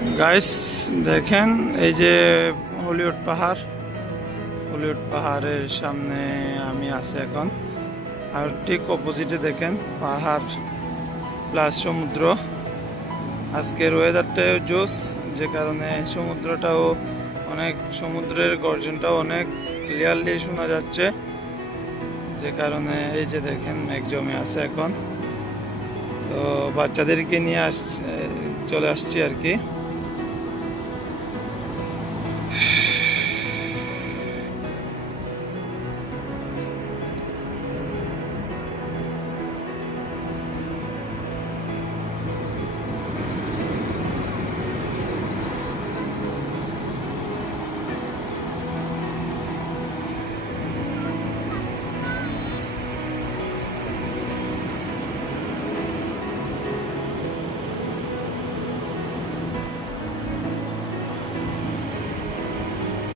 Guys দেখেন এই যে হলিউড পাহাড়, হলিউড পাহাড়ের সামনে আমি আছি এখন। আর ঠিক অপোজিটে দেখেন পাহাড় প্লাস সমুদ্র। আজকের ওয়েদারটাও জোস, যে কারণে সমুদ্রটাও অনেক, সমুদ্রের গর্জনটাও অনেক ক্লিয়ারলি শোনা যাচ্ছে, যে কারণে এই যে দেখেন মেঘ জমে আছে এখন। তো বাচ্চাদেরকে নিয়ে চলে আসছি আর কি।